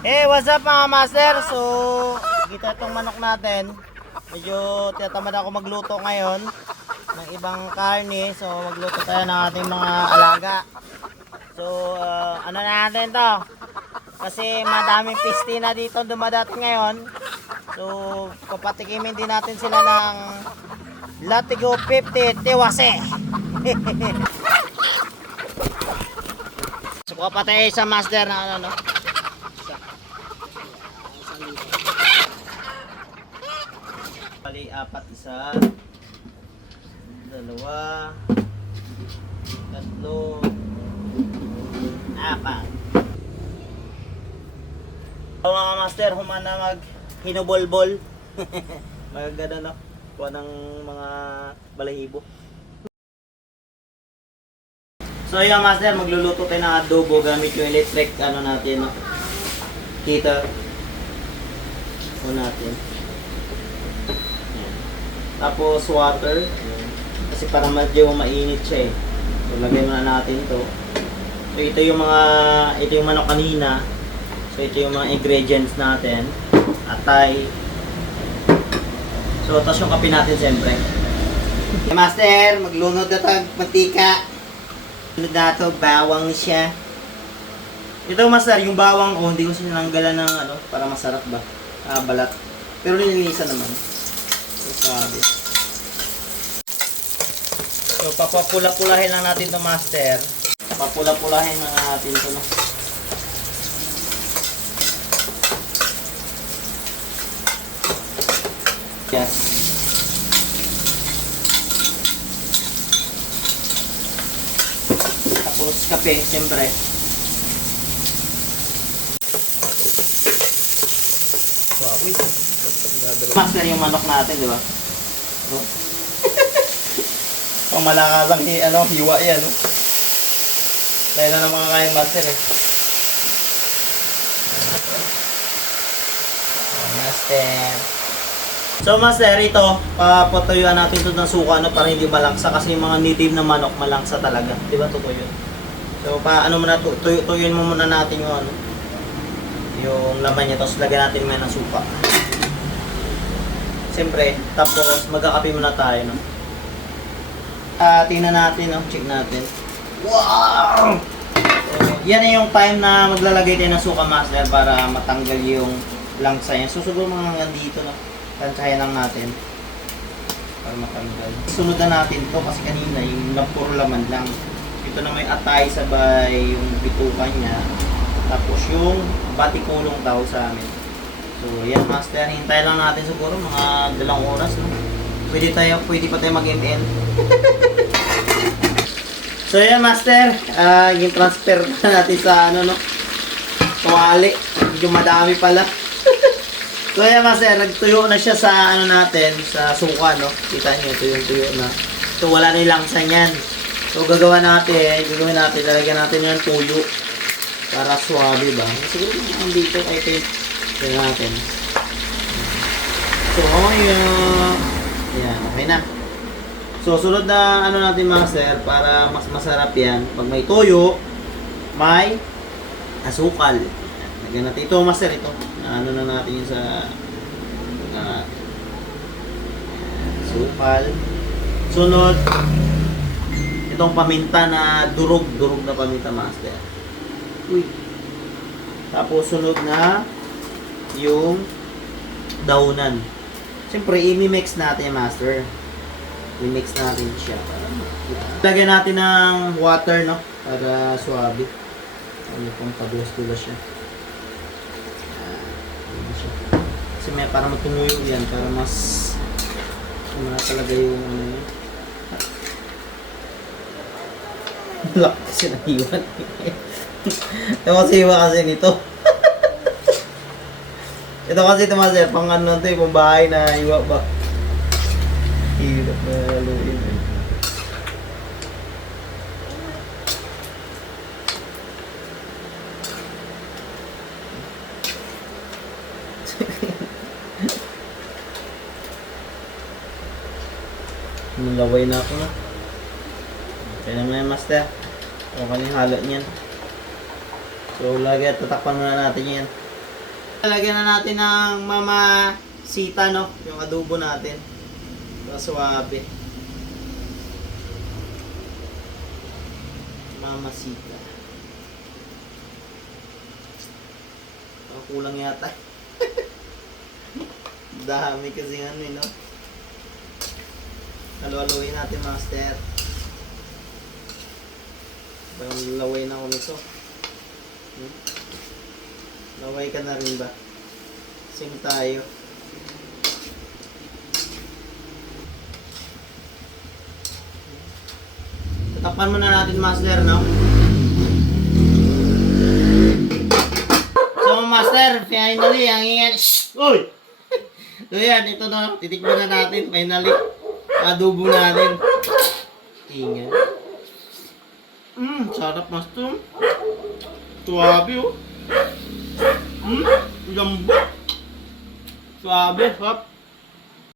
Hey, what's up mga master? So, kita itong manok natin. Medyo tinatamad ako magluto ngayon ng ibang karne. So, magluto tayo ng ating mga alaga. So, ano na natin to? Kasi madaming pisti na dito dumadating ngayon. So, papatikimin din natin sila ng Latigo 50 Tiwase. So, papatay sa master na ano. Bali, apat, isa, dalawa, tatlo, apat. So, mga master, humana mag hinubolbol. Mag gano'n, no? Kuha ng mga balahibo. So yung master, magluluto tayo ng adobo gamit yung electric ano natin, no? Heater. O natin. Ayan. Tapos water. Ayan. Kasi para medyo mainit siya eh. So lagay muna natin to. So ito yung manok kanina. So ito yung mga ingredients natin. Atay. So tapos yung kape natin siyempre. Okay, master, maglunod na tag mantika. Lunod na to, bawang siya. Ito master, yung bawang ko, hindi ko sinanggalan ng ano, para masarap ba? Balat. Pero nilinisan naman. So, sabi. So, papapula-pulahin lang natin to master. Papula-pulahin lang natin to, no? Yes. Tapos kape, siyempre. Wow, uy. Master yung manok natin, di ba? Oh. Pang malakalang hiwa yan, no? Dahil na ng mga kayang master, eh. Master. So master, ito, papatuyuan natin ito ng suka para hindi malangsa kasi yung mga native na manok malangsa talaga. Di ba totoo yun? So tuyuin mo muna natin yung yung laman niya, tapos lagyan natin ngayon ng suka. Siyempre, tapos magkakape muna tayo, no? Tingnan natin, no? Check natin. Wow! So, yan na yung time na maglalagay tayo ng suka master para matanggal yung langsa yan. So siguro mga hanggang dito, no? Tansyahin lang natin para matanggal. Sunod na natin to kasi kanina yung puro laman lang. Ito na may atay sabay yung bitukan niya. Tapos yung batikulong tao sa amin. So yan master, hintay lang natin siguro mga 2 oras, no? Pwede pa tayo mag-ML. So yan master, yung transfer na natin sa ano, no? Tuwali. Medyo madami pala. So yan master, nagtuyo na siya sa ano natin, sa suka, no? Kita niyo, ito yung tuyo na. So wala na yung langsa niyan. So gagawin natin, lalagyan natin yung tuyo para swabe ba? Siguro naman dito ay kaya natin. So yan, okay na. So sunod na ano natin master, para mas masarap yan, pag may tuyo, may asukal. Lagyan natin ito master, ito. Ano na natin yung sa asukal. Sunod, itong paminta na durog na paminta master. Uy. Tapos sunod na yung daunan. Siyempre, i-mix natin master. I-mix natin siya. Lagyan natin ng water, no? Para suwabe. Ano pong padulas-dulas siya. Kasi may para matumuyo yan. Para mas talaga yung ano yun. Lock kasi nahiwan. Ito kasi iwa kasi nito. Ito kasi ito master, pang ano ito, pang bahay na iwa ba. Hirap na haluin. Nalaway na ako na. Kaya naman yan master. Okay yung halo niyan. So lagi at tatakpan muna natin yan. Lalagyan na natin ng mama sita, no? Yung adobo natin. Suwabe. Mama sita. Kulang yata. Dami kasi ano no? Halo-haloin natin, master. Laway na ako nito. Laway ka na rin ba? Sing tayo. Tatakpan muna natin, master, no? So, master, finally, ang ingay. Uy! So, yan, ito na. Titikman na natin, finally. Adobo natin. Ingay. Sarap, master. Suwabe, oh. Lambot. Suwabe, hop.